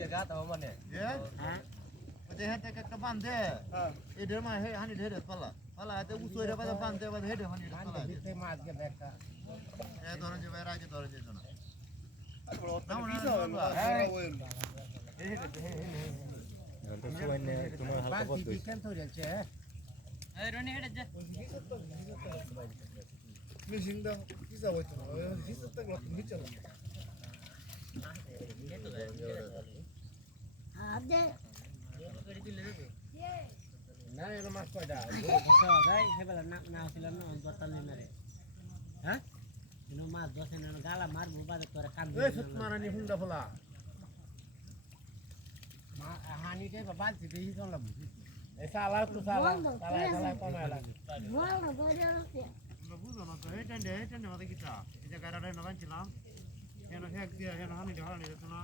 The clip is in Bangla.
জায়গা তাও মানে হ্যাঁ ওতে হেতে একটা বান্ধে এদের মা হে হানি ধরে পালা পালা এতে উসুরে বাদে বান্ধে বাদে হেডে হানি পালা দিতে মাছ গে দেখা এ ধরেন যে বাইরে আগে ধরে যেত না তোমার হালকা পথ হইছে কেন ধরে আছে এই রনি হেডে যা মেশিন দাও কি যাও হইতো না হিসেব থাকলো নিচে না এর মাছ কয়টা যাই হেবেলা না ছিল না গতালি মারে হ্যাঁ এনো মাছ দছে না গালা মারবো বাদে তোরে কান এই সুত মারানি হুন্ডা ফলা মা হানি দে বাবা দিতে হি কোন লাভ এই সালা তো সালা সালা কমালা Bueno, voy a hacer. আমরা বুঝো না তো এটা নে মাথা কিটা এই যে গাড়াটা নবান ছিলাম এনো হেক দিয়া এনো হানি ধরা নিতে না